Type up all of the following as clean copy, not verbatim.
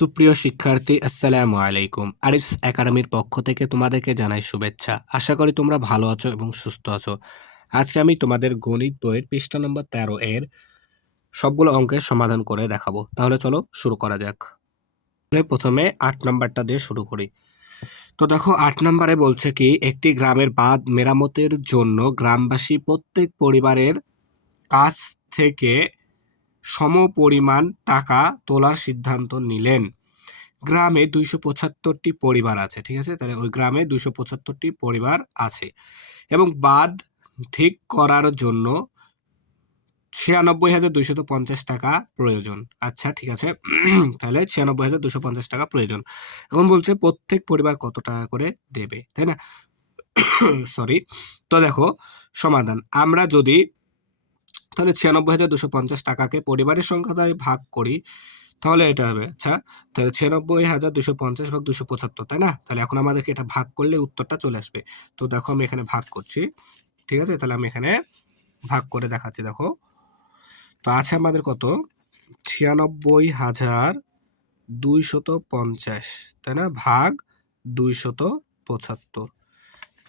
সুপ্রিয় শিক্ষার্থী, আসসালামু আলাইকুম। আরিফস একাডেমির পক্ষ থেকে তোমাদেরকে জানাই শুভেচ্ছা। আশা করি তোমরা ভালো আছো এবং সুস্থ আছো। আজকে আমি তোমাদের গণিত বইয়ের পৃষ্ঠা নম্বর 13 এর সবগুলো অঙ্কের সমাধান করে দেখাবো। তাহলে চলো শুরু করা যাক। প্রথমে 8 নাম্বারটা দিয়ে শুরু করি। তো দেখো 8 নাম্বারে বলছে কি, একটি গ্রামের বাঁধ মেরামতের জন্য গ্রামবাসী প্রত্যেক পরিবারের কাছ থেকে সমপরিমাণ টাকা তোলার সিদ্ধান্ত নিলেন। গ্রামে 275টি পরিবার আছে, ঠিক আছে? তাহলে ওই গ্রামে 275টি পরিবার আছে এবং বাঁধ ঠিক করার জন্য 96,250 টাকা প্রয়োজন। আচ্ছা, ঠিক আছে। তাহলে 96,250 টাকা প্রয়োজন। এখন বলছে প্রত্যেক পরিবার কত টাকা করে দেবে, তাই না? সরি। তো দেখো সমাধান, আমরা যদি তাহলে 96,250 টাকাকে পরিবারের সংখ্যা দ্বারা ভাগ করি, তাহলে এটা হবে, আচ্ছা, তাহলে 96,250 ভাগ 275, তাই না? তাহলে এখন আমাদেরকে এটা ভাগ করলে উত্তরটা চলে আসবে। তো দেখো আমি এখানে ভাগ করছি, ঠিক আছে? তাহলে আমি এখানে ভাগ করে দেখাচ্ছি। দেখো, তো আছে আমাদের কত, 96,250, তাই না, ভাগ 275,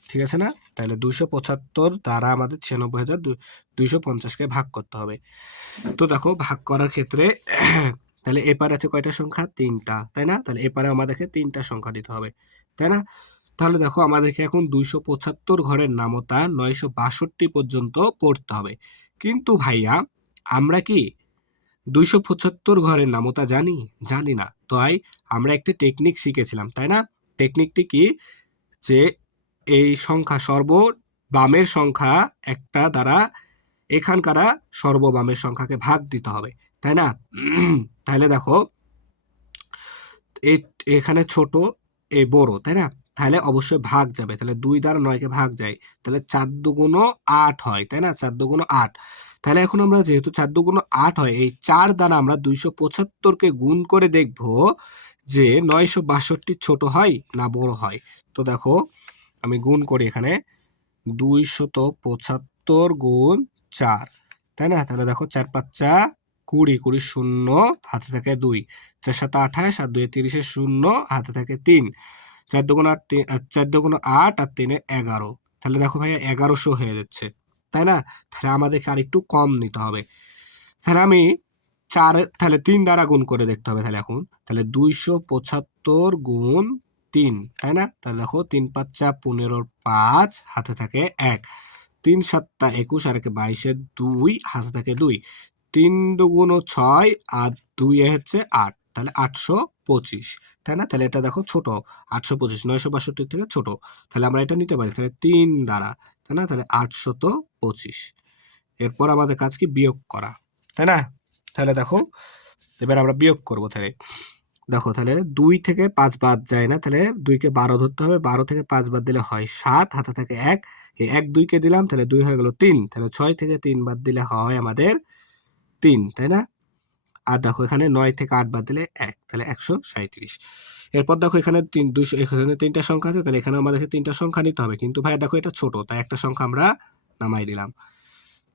ঠিক আছে না? তাহলে 275 দ্বারা আমাদের 96,250কে ভাগ করতে হবে। তো দেখো ভাগ করার ক্ষেত্রে তাহলে এপারে আছে কয়টা সংখ্যা, 3টা, তাই না? তাহলে এপারে আমাদেরকে 3টা সংখ্যা দিতে হবে, তাই না? তাহলে দেখো আমাদেরকে এখন 275 ঘরের নামতা 962 পর্যন্ত পড়তে হবে। কিন্তু ভাইয়া, আমরা কি 275 ঘরের নামতা জানি? জানি না। তাই আমরা একটি টেকনিক শিখেছিলাম, তাই না? টেকনিকটি কি, যে এই সংখ্যা সর্ববামের সংখ্যা একটা দ্বারা এখানকার সর্ববামের সংখ্যাকে ভাগ দিতে হবে, তাই না? তাহলে দেখো এখানে ছোট, এ বড়, তাই না? তাহলে অবশ্যই ভাগ যাবে। তাহলে 2 দ্বারা 9কে ভাগ যায়, তাহলে 4 দুগুণ 8 হয়, তাই না? 4 দুগুণ 8। তাহলে এখন আমরা যেহেতু 4 দুগুণ 8 হয়, এই 4 দ্বারা আমরা 275কে গুণ করে দেখব যে 962 ছোট হয় না বড় হয়। তো দেখো আমি গুণ করি এখানে, 275 গুণ 4, তাই না? তাহলে দেখো 4 5 যা 20, 20 শূন্য, হাতে থাকে 2, 4 7 28, আর 2 30 শূন্য, হাতে থাকে 3, 4 দুগুণ 8, 4 দুগুণ 8 আর 3 11। তাহলে দেখো ভাইয়া 1100 হয়ে যাচ্ছে, তাই না? তাহলে আমাদেরকে আর একটু কম নিতে হবে। তাহলে আমি 4, তাহলে 3 দ্বারা গুণ করে দেখতে হবে। তাহলে এখন তাহলে 275 গুণ 3, তাই না? তাহলে দেখো 3 5 যা 15, 5 হাতে থাকে 1, 3 7 21 আর 22, 2 হাতে থাকে 2, 3 দুগুণ 6 আর 2 হচ্ছে 8, তাহলে 825, তাই না? তাহলে এটা দেখো ছোট, 825 962 থেকে ছোট। তাহলে আমরা এটা নিতে পারি তাহলে 3 দ্বারা, তাই না? তাহলে 825। এরপর আমাদের কাজ কি, বিয়োগ করা, তাই না? তাহলে দেখো এবার আমরা বিয়োগ করব। তাহলে দেখো, তাহলে 2 থেকে 5 বাদ যায় না, তাহলে 2কে 12 ধরতে হবে, 12 থেকে 5 বাদ দিলে হয় 7, হাতে থাকে 1, এই 1 2কে দিলাম, তাহলে 2 হয়ে গেল 3, তাহলে 6 থেকে 3 বাদ দিলে হয় আমাদের 3, তাই না? আর দেখো এখানে 9 থেকে 8 বাদ দিলে 1, তাহলে 137। এরপর দেখো এখানে 200, এখানে 3টা সংখ্যা আছে, তাহলে এখানে আমাদেরকে 3টা সংখ্যা নিতে হবে, কিন্তু ভাই দেখো এটা ছোট, তাই একটা সংখ্যা আমরা নামাই দিলাম।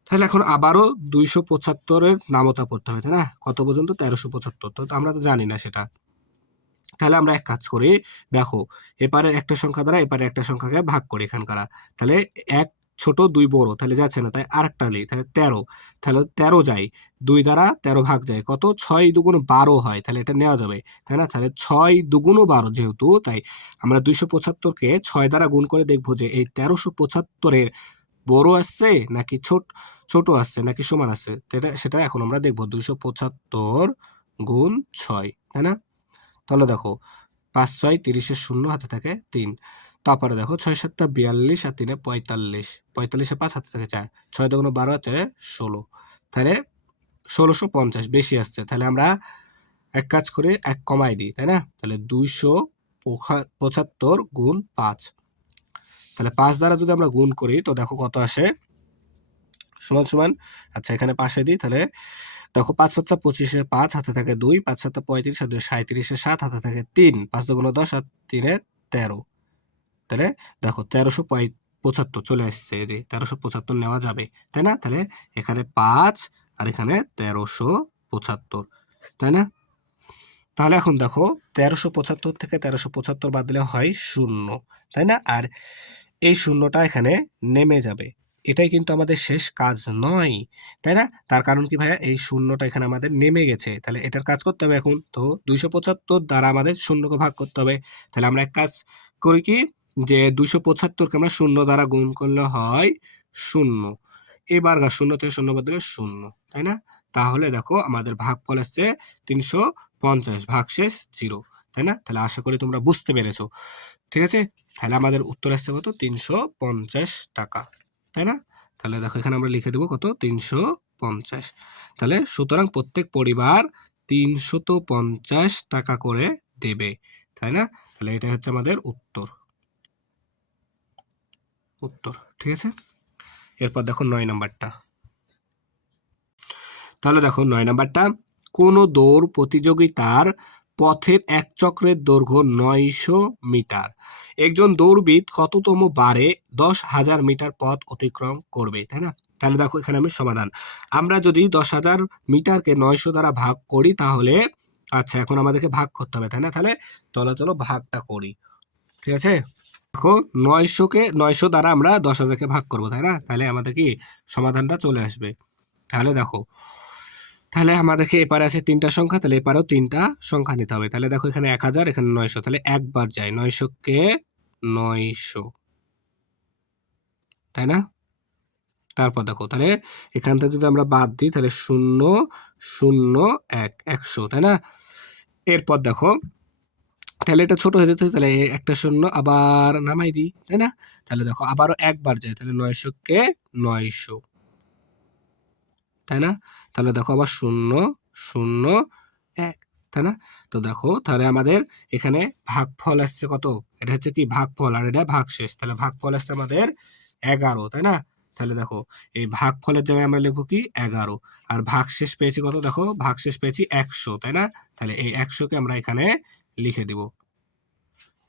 তাহলে এখন আবারও 275-এর নামতা পড়তে হবে, তাই না? কত পর্যন্ত, 1375। তো আমরা তো জানি না সেটা। তাহলে আমরা এক কাজ করি, দেখো এপারে একটা সংখ্যা দ্বারা এপারে একটা সংখ্যাকে ভাগ করি এখানকার। তাহলে 1 ছোট 2 বড়, তাহলে যাচ্ছে না, তাই আরেকটা নিই, তাহলে 13, তাহলে 13 যায়, 2 দ্বারা 13 ভাগ যায়, কত, 6 দুগুণ 12 হয়, তাহলে এটা নেওয়া যাবে, তাই না? তাহলে 6 দুগুণ 12 যেহেতু, তাই আমরা 275কে 6 দ্বারা গুণ করে দেখবো যে এই 1375-এর বড় আসছে নাকি ছোট আসছে নাকি সমান আছে, সেটা এখন আমরা দেখবো। 275 গুণ 6, তাই না? তাহলে দেখো 5 6 30 শূন্য, হাতে থাকে 3, তারপরে দেখো 6 7 42 আর 3 45, 45 5 হাতে থাকে 4, 6 দুগুণ 12 আর 4 16, তাহলে 1650 বেশি আসছে। তাহলে আমরা এক কাজ করে 1 কমাই দিই, তাই না? তাহলে 275 গুণ 5, তাহলে 5 দ্বারা যদি আমরা গুণ করি তো দেখো কত আসে, সমান সমান, আচ্ছা এখানে পাশে দিই, তাহলে দেখো 5 5 25, 5 হাতে থাকে 2, 5 7 35 আর 2 37, 7 হাতে থাকে 3, 5 দুগুণ 10 আর 3 13, তাহলে দেখো 1375 চলে আসছে, এই যে 1375 নেওয়া যাবে, তাই না? তাহলে এখানে 5 আর এখানে 1375, তাই না? তাহলে এখন দেখো 1375 থেকে 1375 বাদ দিলে হয় 0, তাই না? আর এই শূন্যটা এখানে নেমে যাবে, এটাই কিন্তু আমাদের শেষ কাজ নয়, তাই না? তার কারণ কি ভাইয়া, এই শূন্যটা এখানে আমাদের নেমে গেছে, তাহলে এটার কাজ করতে হবে এখন। তো 275 দ্বারা আমাদের শূন্যকে ভাগ করতে হবে। তাহলে আমরা এক কাজ করি কি, যে 275 কে আমরা শূন্য দ্বারা গুণ করলে হয় 0। এবার 0 থেকে 0 বাদ দিলে 0, তাই না? তাহলে দেখো আমাদের ভাগফল আসছে 350, ভাগশেষ 0, তাই না? তাহলে আশা করি তোমরা বুঝতে পেরেছো, ঠিক আছে? তাহলে আমাদের উত্তর আসছে কত, 350 টাকা, তাই না? তাহলে দেখো এখানে আমরা লিখে দেবো কত, 350। তাহলে সুতরাং প্রত্যেক পরিবার 350 টাকা করে দেবে, তাই না? তাহলে এটা হচ্ছে আমাদের উত্তর, ঠিক আছে? এরপর দেখো 9 নাম্বারটা। তাহলে দেখো 9 নাম্বারটা, কোন দৌড় প্রতিযোগিতার পথের এক চক্রের দৈর্ঘ্য 900 মিটার। একজন দৌড়বিদ কততম বারে 10,000 মিটার পথ অতিক্রম করবে, তাই না? তাহলে দেখো এখানে আমি সমাধান, আমরা যদি 10,000 মিটারকে 900 দ্বারা ভাগ করি তাহলে, আচ্ছা এখন আমাদেরকে ভাগ করতে হবে, তাই না? তাহলে চলো ভাগটা করি, ঠিক আছে? দেখো 900কে 900 দ্বারা আমরা 10,000কে ভাগ করবো, তাই না? তাহলে আমাদের কি সমাধানটা চলে আসবে। তাহলে দেখো, তাহলে আমাদেরকে এপারে আছে 3টা সংখ্যা, তাহলে এপারেও 3টা সংখ্যা নিতে হবে। তাহলে দেখো এখানে 1000, এখানে 900, তাহলে একবার যায় 900কে 900, তাই না? তারপর দেখো, তাহলে এখান থেকে যদি আমরা বাদ দিই তাহলে 0 0 1 100, তাই না? এরপর দেখো, তাহলে এটা ছোট হয়ে যেতে, তাহলে একটা 0 আবার নামাই দিই, তাই না? তাহলে দেখো আবারও একবার যায়, তাহলে 900কে 900, তাই না? তাহলে দেখো আবার 0 0 1, তাই না? তো দেখো তাহলে আমাদের এখানে ভাগফল আসছে কত, এটা হচ্ছে কি ভাগফল আর এটা ভাগশেষ, তাহলে ভাগফল আসছে আমাদের 11, তাই না? তাহলে দেখো এই ভাগফলের জায়গায় আমরা লিখবো কি 11, আর ভাগশেষ পেয়েছি কত, দেখো ভাগশেষ পেয়েছি 100, তাই না? তাহলে এই 100কে আমরা এখানে লিখে দিব,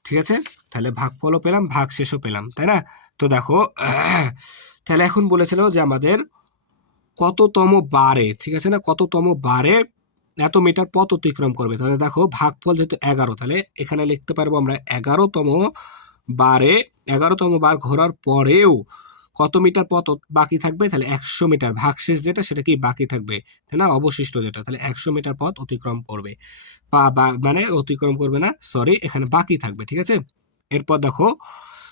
ঠিক আছে? তাহলে ভাগফলও পেলাম, ভাগশেষও পেলাম, তাই না? তো দেখো তাহলে এখন বলেছিল যে আমাদের কততম বারে, ঠিক আছে না, কততম বারে এত মিটার পথ অতিক্রম করবে। তাহলে দেখো ভাগফল যেহেতু 11, তাহলে এখানে লিখতে পারবো আমরা 11তম বারে, 11তম বার ঘোরার পরেও কত মিটার পথ বাকি থাকবে, তাহলে 100 মিটার, ভাগশেষ যেটা সেটা কি বাকি থাকবে, তাই না? অবশিষ্ট যেটা, তাহলে 100 মিটার পথ অতিক্রম করবে, মানে অতিক্রম করবে না, সরি, এখানে বাকি থাকবে, ঠিক আছে? এরপর দেখো,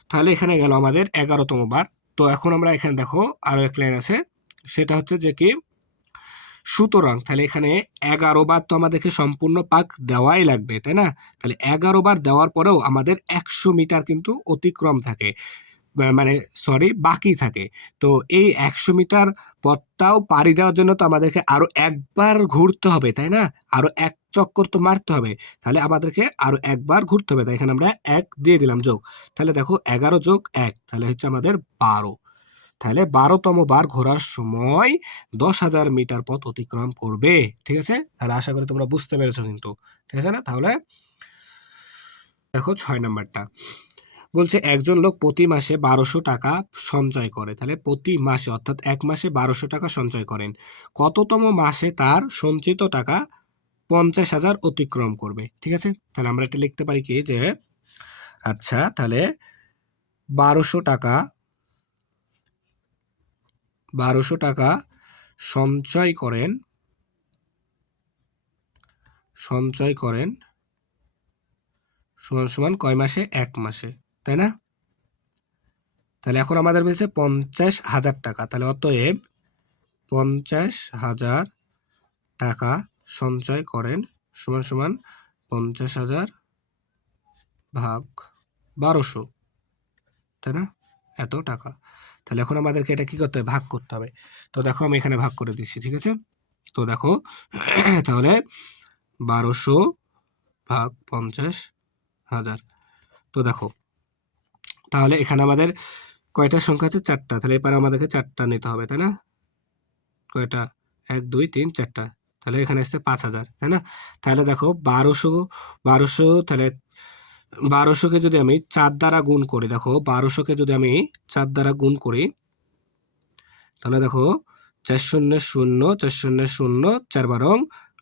তাহলে এখানে গেল আমাদের 11তম বার। তো এখন আমরা এখানে দেখো আরো এক লাইন আছে, সেটা হচ্ছে যে কি, সুতরাং তাহলে এখানে 11 বার তো আমাদেরকে সম্পূর্ণ পাক দেওয়াই লাগবে, তাই না? তাহলে 11 বার দেওয়ার পরেও আমাদের 100 মিটার কিন্তু অতিক্রম থাকে, মানে সরি বাকি থাকে। তো এই 100 মিটার পথটাও পাড়ি দেওয়ার জন্য তো আমাদেরকে আরো একবার ঘুরতে হবে, তাই না? আরো এক চক্কর তো মারতে হবে, তাহলে আমাদেরকে আরো একবার ঘুরতে হবে, তাই এখানে আমরা 1 দিয়ে দিলাম যোগ। তাহলে দেখো 11 যোগ 1, তাহলে হচ্ছে আমাদের 12। তাহলে 12তম বার ঘোরার সময় 10,000 মিটার পথ অতিক্রম করবে, ঠিক আছে? তাহলে আশা করি তোমরা বুঝতে পেরেছো কিন্তু, ঠিক আছে না? তাহলে দেখো 6 নাম্বারটা বলছে, একজন লোক প্রতি মাসে 1200 টাকা সঞ্চয় করে, তাহলে প্রতি মাসে অর্থাৎ এক মাসে 1200 টাকা সঞ্চয় করেন, কততম মাসে তার সঞ্চিত টাকা 50,000 অতিক্রম করবে, ঠিক আছে? তাহলে আমরা এটা লিখতে পারি কি, যে আচ্ছা তাহলে 1200 টাকা, 1200 টাকা সঞ্চয় করেন, সমান সমান কয় মাসে, এক মাসে, তাই না? তাহলে এখন আমাদের পেয়েছে 50,000 টাকা, তাহলে অতএব 50,000 টাকা সঞ্চয় করেন সমান সমান 50,000 ভাগ 1200, তাই না? এত টাকা। তাহলে এখন আমাদেরকে এটা কি করতে হবে, ভাগ করতে হবে। তো দেখো আমি এখানে ভাগ করে দিচ্ছি, ঠিক আছে? তো দেখো তাহলে 1200 ভাগ 50,000, তো দেখো তাহলে এখানে আমাদের কয়টা সংখ্যা আছে, 4টা, তাহলে এবার আমাদেরকে 4টা নিতে হবে, তাই না? কয়টা, 1 2 3 4টা, তাহলে এখানে আসছে 5,000, তাই না? তাহলে দেখো 1200 তাহলে 1200কে যদি আমি 4 দ্বারা গুণ করি, দেখো 1200কে যদি আমি 4 দ্বারা গুণ করি, তাহলে দেখো 4 শূন্য 0 4 শূন্য 0 4 12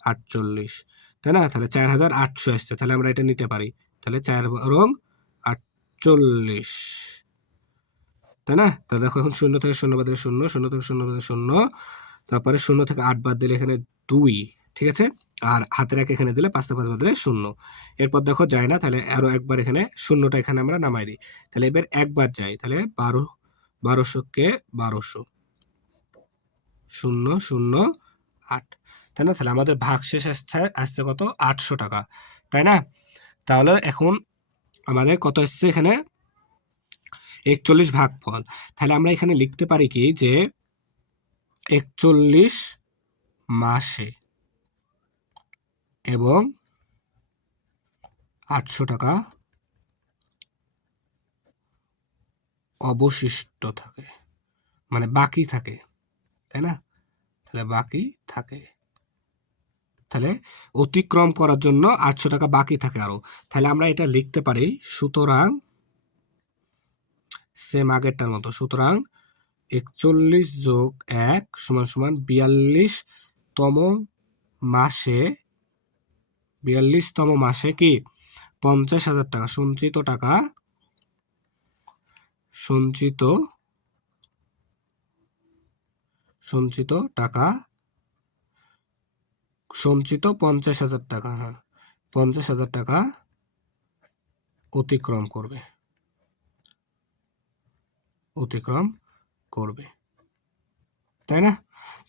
48, তাই না? তাহলে 4,800 এসছে, তাহলে আমরা এটা নিতে পারি। তাহলে 4 বরং 48, তাই না? তাহলে দেখো এখন 0 থেকে 0 বাদ দিলে 0, 0 থেকে 0 বাদ দিলে 0, তারপরে 0 থেকে 8 বাদ দিলে এখানে 2, ঠিক আছে? আর হাতের 1 এখানে দিলে 5 থেকে 5 বাদ দিলে 0। এরপর দেখো যায় না, তাহলে আরো একবার এখানে 0টা এখানে আমরা নামাই দিই। তাহলে এবার একবার যায়, তাহলে 1200 কে 1200, 0, 0, 8, তাই না? তাহলে আমাদের ভাগশেষ আসছে কত? 800 টাকা, তাই না? তাহলে এখন আমাদের কত এসছে এখানে? 41 ভাগফল। তাহলে আমরা এখানে লিখতে পারি কি যে 41 মাসে এবং 800 টাকা অবশিষ্ট থাকে, মানে বাকি থাকে, তাই না? তাহলে বাকি থাকে, তাহলে অতিক্রম করার জন্য 800 টাকা বাকি থাকে আরো। তাহলে আমরা এটা লিখতে পারি, সুতরাং সেম আগেরটার মতো, সুতরাং 41 যোগ 1 সমান সমান 42তম মাসে, 42তম মাসে কি 50,000 টাকা সঞ্চিত টাকা, সঞ্চিত টাকা, সঞ্চিত 50,000 টাকা, হ্যাঁ 50,000 টাকা অতিক্রম করবে, অতিক্রম করবে, তাই না?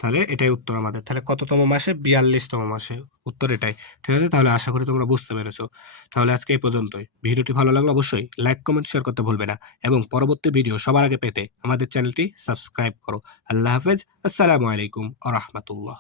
তাহলে এটাই উত্তর আমাদের। তাহলে কততম মাসে? 42তম মাসে, উত্তর এটাই। ঠিক আছে, তাহলে আশা করি তোমরা বুঝতে পেরেছো। তাহলে আজকে এই পর্যন্তই। ভিডিওটি ভালো লাগলে অবশ্যই লাইক, কমেন্ট, শেয়ার করতে ভুলবে না এবং পরবর্তী ভিডিও সবার আগে পেতে আমাদের চ্যানেলটি সাবস্ক্রাইব করো। আল্লাহ হাফেজ, আসসালামু আলাইকুম ওয়া রাহমাতুল্লাহ।